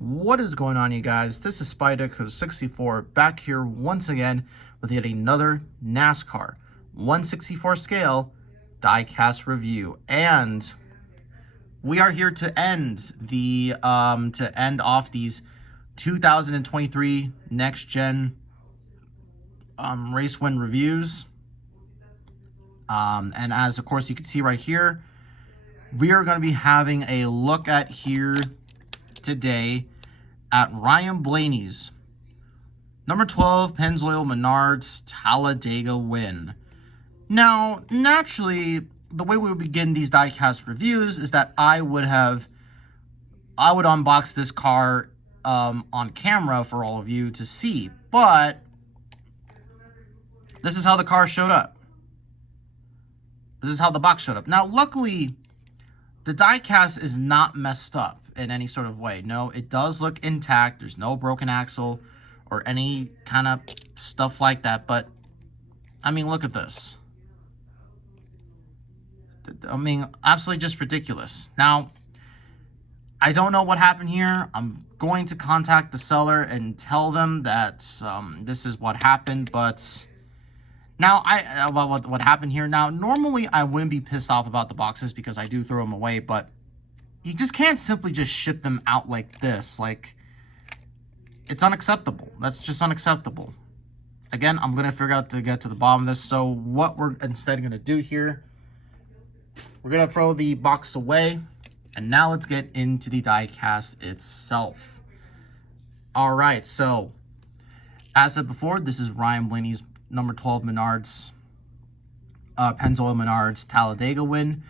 What is going on, you guys? This is Spydeco64 back here once again with yet another NASCAR 1/64 scale diecast review, and we are here to end off these 2023 next gen race win reviews. And as of course you can see right here, we are going to be having a look at here today at Ryan Blaney's number 12 Pennzoil Menards Talladega win. Now, naturally, the way we would begin these diecast reviews is that I would unbox this car on camera for all of you to see, but this is how the car showed up. This is how the box showed up. Now, luckily, the diecast is not messed up in any sort of way. No, it does look intact. There's no broken axle or any kind of stuff like that. But, I mean, look at this. I mean, absolutely just ridiculous. Now, I don't know what happened here. I'm going to contact the seller and tell them that this is what happened. But now, what happened here. Now, normally I wouldn't be pissed off about the boxes because I do throw them away, but you just can't simply just ship them out like this. Like, it's unacceptable. That's just unacceptable. Again, I'm going to figure out to get to the bottom of this. So what we're instead going to do here, we're going to throw the box away. And now let's get into the diecast itself. All right, so as said before, this is Ryan Blaney's number 12 Menards, Pennzoil Menards Talladega win.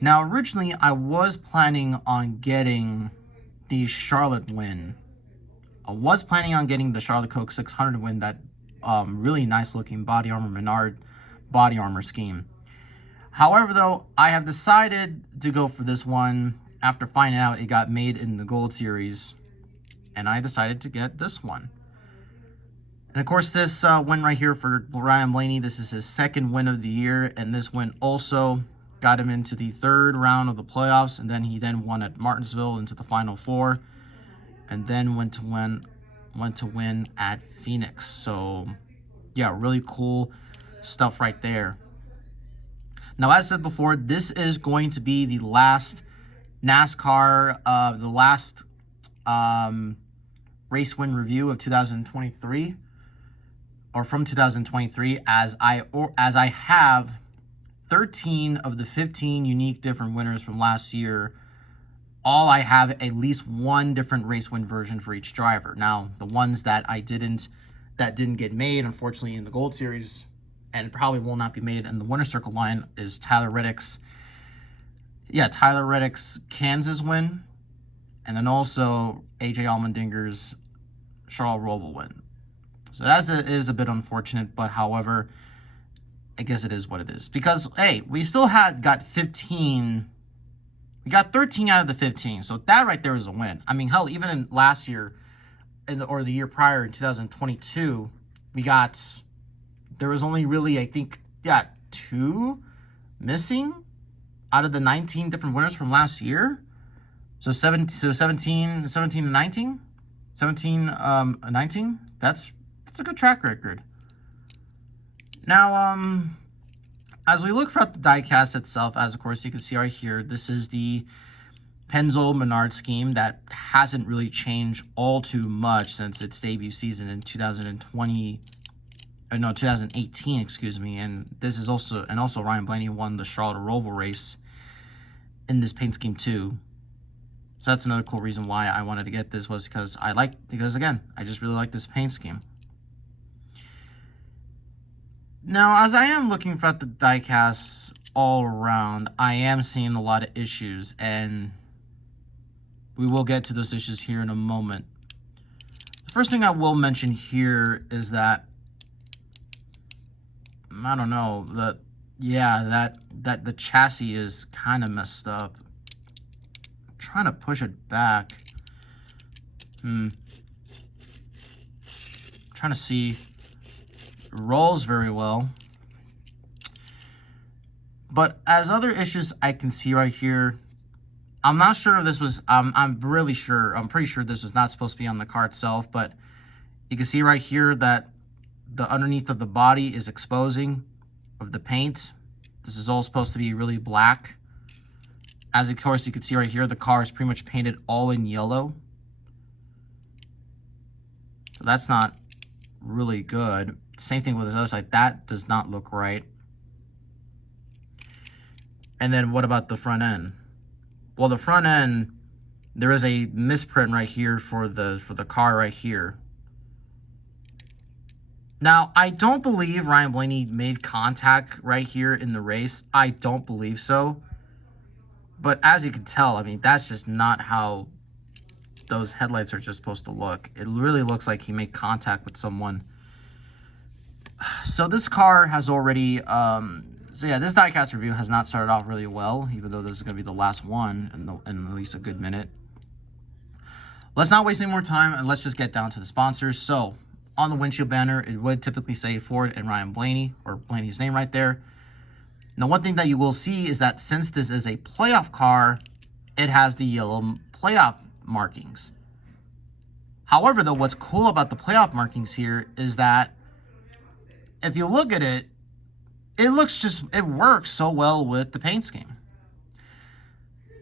Now, originally, I was planning on getting the Charlotte win. I was planning on getting the Charlotte Coke 600 win, that really nice looking body armor Menard body armor scheme. However, though, I have decided to go for this one after finding out it got made in the Gold Series, and I decided to get this one. And of course, this win right here for Ryan Blaney, this is his second win of the year, and this win also got him into the third round of the playoffs, and then he won at Martinsville into the Final Four, and then went to win at Phoenix. So, yeah, really cool stuff right there. Now, as I said before, this is going to be the last NASCAR, the last race win review of 2023. Or from 2023, as I have 13 of the 15 unique different winners from last year. All I have at least one different race win version for each driver. Now, the ones that didn't get made, unfortunately, in the Gold Series, and probably will not be made in the Winner's Circle line, is Tyler Reddick's Kansas win, and then also AJ Allmendinger's Charles Roval win. So that is a bit unfortunate, but however, I guess it is what it is. Because, hey, we still got 15. We got 13 out of the 15. So that right there is a win. I mean, hell, even in last year, or the year prior in 2022, there was only really, I think, 2 missing out of the 19 different winners from last year. So 17 to 19? 19? That's a good track record. Now, as we look throughout the diecast itself, as of course you can see right here, this is the Pennzoil Menard scheme that hasn't really changed all too much since its debut season in 2018, excuse me. And this is also Ryan Blaney won the Charlotte Roval race in this paint scheme too. So that's another cool reason why I wanted to get this, was because again, I just really like this paint scheme. Now, as I am looking at the diecasts all around, I am seeing a lot of issues, and we will get to those issues here in a moment. The first thing I will mention here is that, I don't know, that the chassis is kind of messed up. I'm trying to push it back. Trying to see. Rolls very well, but as other issues I can see right here, I'm not sure if this was, I'm pretty sure this was not supposed to be on the car itself, but you can see right here that the underneath of the body is exposing of the paint. This is all supposed to be really black. As of course you can see right here, the car is pretty much painted all in yellow. So that's not really good. Same thing with this other side. That does not look right. And then what about the front end? Well, the front end, there is a misprint right here for the car right here. Now, I don't believe Ryan Blaney made contact right here in the race. I don't believe so. But as you can tell, I mean, that's just not how those headlights are just supposed to look. It really looks like he made contact with someone. So this car has already, so yeah, this diecast review has not started off really well, even though this is going to be the last one in at least a good minute. Let's not waste any more time, and let's just get down to the sponsors. So, on the windshield banner, it would typically say Ford and Ryan Blaney, or Blaney's name right there. Now, one thing that you will see is that since this is a playoff car, it has the yellow playoff markings. However, though, what's cool about the playoff markings here is that if you look at it, it works so well with the paint scheme.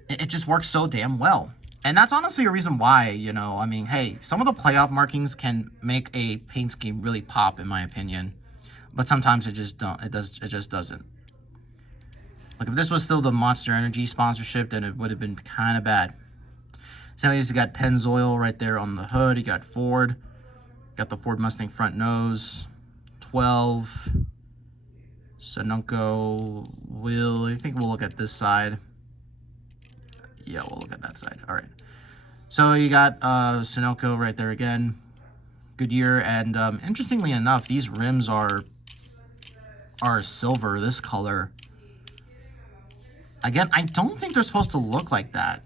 It just works so damn well. And that's honestly a reason why, you know, I mean, hey, some of the playoff markings can make a paint scheme really pop, in my opinion. But sometimes it just doesn't. Like, if this was still the Monster Energy sponsorship, then it would have been kind of bad. So you got Pennzoil right there on the hood. You got Ford. Got the Ford Mustang front nose. 12. Sunoco wheel. I think we'll look at this side. Yeah, we'll look at that side. All right. So you got Sunoco right there again. Goodyear. And interestingly enough, these rims are silver, this color. Again, I don't think they're supposed to look like that.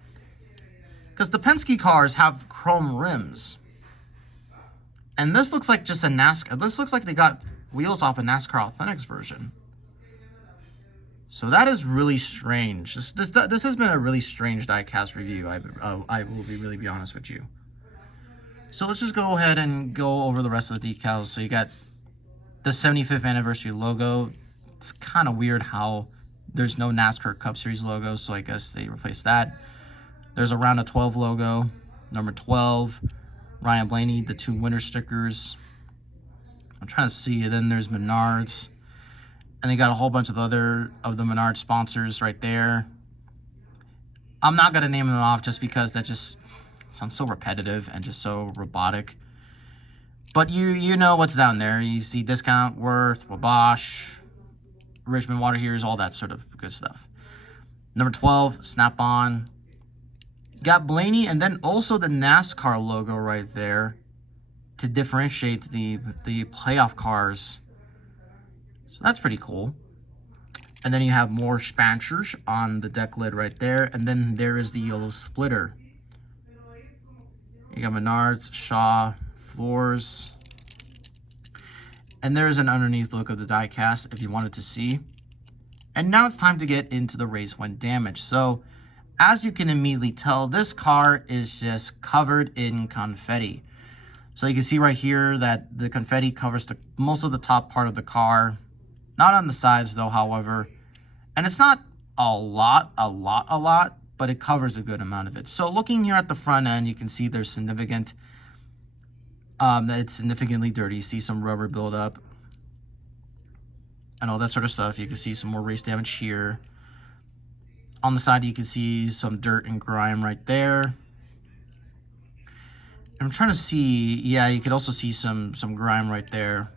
Because the Penske cars have chrome rims. And this looks like just a NASCAR. This looks like they got wheels off a NASCAR Authentics version. So that is really strange. This has been a really strange diecast review. I will really be honest with you. So let's just go ahead and go over the rest of the decals. So you got the 75th anniversary logo. It's kind of weird how there's no NASCAR Cup Series logo, so I guess they replaced that. There's a round of 12 logo, number 12, Ryan Blaney, the 2 winner stickers. I'm trying to see. Then there's Menards. And they got a whole bunch of other of the Menards sponsors right there. I'm not going to name them off just because that just sounds so repetitive and just so robotic. But you know what's down there. You see Discount, Worth, Wabash, Richmond Water Heaters, all that sort of good stuff. Number 12, Snap-on. Got Blaney and then also the NASCAR logo right there to differentiate the playoff cars. So that's pretty cool. And then you have more Spanchers on the deck lid right there. And then there is the yellow splitter. You got Menards, Shaw, Floors. And there's an underneath look of the diecast if you wanted to see. And now it's time to get into the race when damaged. So as you can immediately tell, this car is just covered in confetti. So you can see right here that the confetti covers most of the top part of the car. Not on the sides though, however. And it's not a lot, but it covers a good amount of it. So looking here at the front end, you can see there's significant, that it's significantly dirty. You see some rubber buildup and all that sort of stuff. You can see some more race damage here. On the side, you can see some dirt and grime right there. I'm trying to see, yeah, you could also see some grime right there.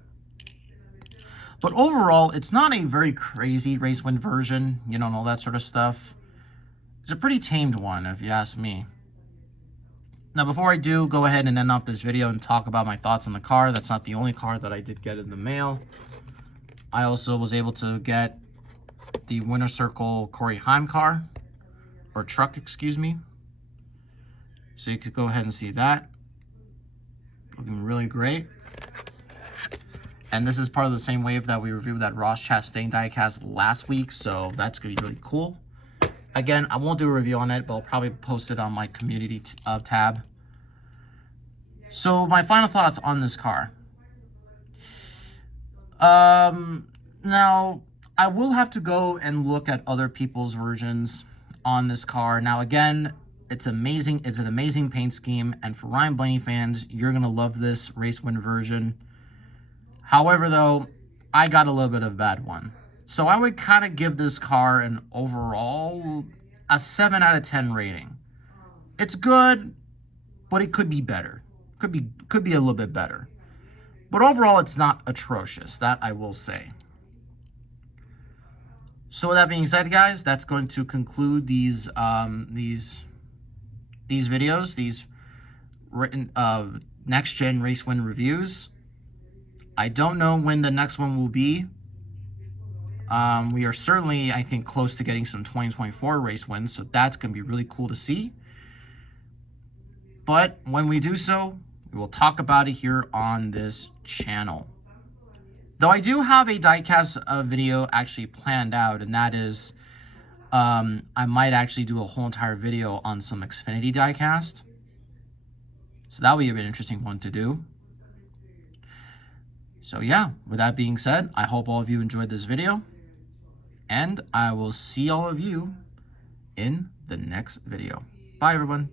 But overall, it's not a very crazy race win version, you know, and all that sort of stuff. It's a pretty tamed one, if you ask me. Now, before I do go ahead and end off this video and talk about my thoughts on the car, that's not the only car that I did get in the mail. I also was able to get the Winter Circle Corey Haim car, or truck, excuse me. So you could go ahead and see that. Looking really great. And this is part of the same wave that we reviewed that Ross Chastain diecast last week, so that's going to be really cool. Again, I won't do a review on it, but I'll probably post it on my community tab. So my final thoughts on this car. Now, I will have to go and look at other people's versions on this car. Now, again, it's amazing. It's an amazing paint scheme, and for Ryan Blaney fans, you're going to love this race win version. However, though, I got a little bit of a bad one. So I would kind of give this car an overall a 7 out of 10 rating. It's good, but it could be better. Could be a little bit better. But overall, it's not atrocious. That I will say. So with that being said, guys, that's going to conclude these videos, these written next gen race win reviews. I don't know when the next one will be. We are certainly, I think, close to getting some 2024 race wins, so that's going to be really cool to see. But when we do so, we will talk about it here on this channel. Though I do have a diecast video actually planned out, and that is, I might actually do a whole entire video on some Xfinity diecast. So that would be an interesting one to do. So yeah, with that being said, I hope all of you enjoyed this video. And I will see all of you in the next video. Bye, everyone.